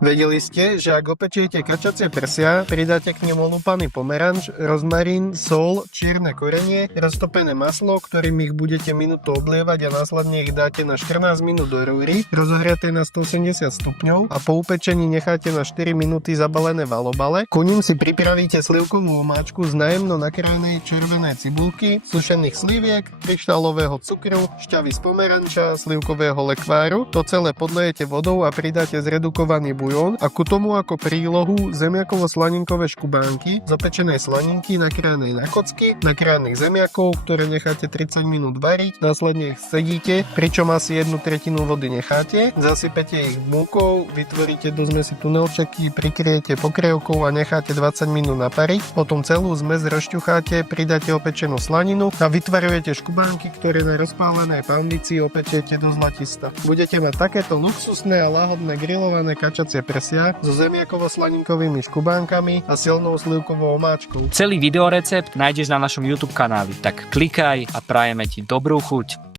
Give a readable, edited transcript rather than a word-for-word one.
Vedeli ste, že ak opečiete kačacie prsia, pridáte k nemu olúpaný pomeranč, rozmarín, sol, čierne korenie, roztopené maslo, ktorým ich budete minútu oblievať a následne ich dáte na 14 minút do rúry, rozohriaté na 180 stupňov a po upečení necháte na 4 minúty zabalené v alobale. Ku ním si pripravíte slivkovú omáčku z najemno nakrájanej červenej cibulky, sušených sliviek, kryštálového cukru, šťavy z pomeranča a slivkového lekváru. To celé podlejete vodou a pridáte zredukovaný bujón a ku tomu ako prílohu zemiakovo-slaninkové škubánky z opečenej slaninky nakrájanej na kocky, nakrájaných zemiakov, ktoré necháte 30 minút variť, následne ich sedíte, pričom asi 1/3 vody necháte, zasypete ich múkou, vytvoríte do zmesi tunelčeky, prikryjete pokrývkou a necháte 20 minút napariť, potom celú zmes rozťucháte, pridáte opečenú slaninu a vytvarujete škubánky, ktoré na rozpálenej panvici opečiete do zlatista. Budete mať takéto luxusné a láhodné grillované kačacie prsia so zemiakovo-slaninkovými škubánkami a silnou slivkovou omáčkou. Celý videorecept nájdeš na našom YouTube kanáli, tak klikaj a prajeme ti dobrú chuť.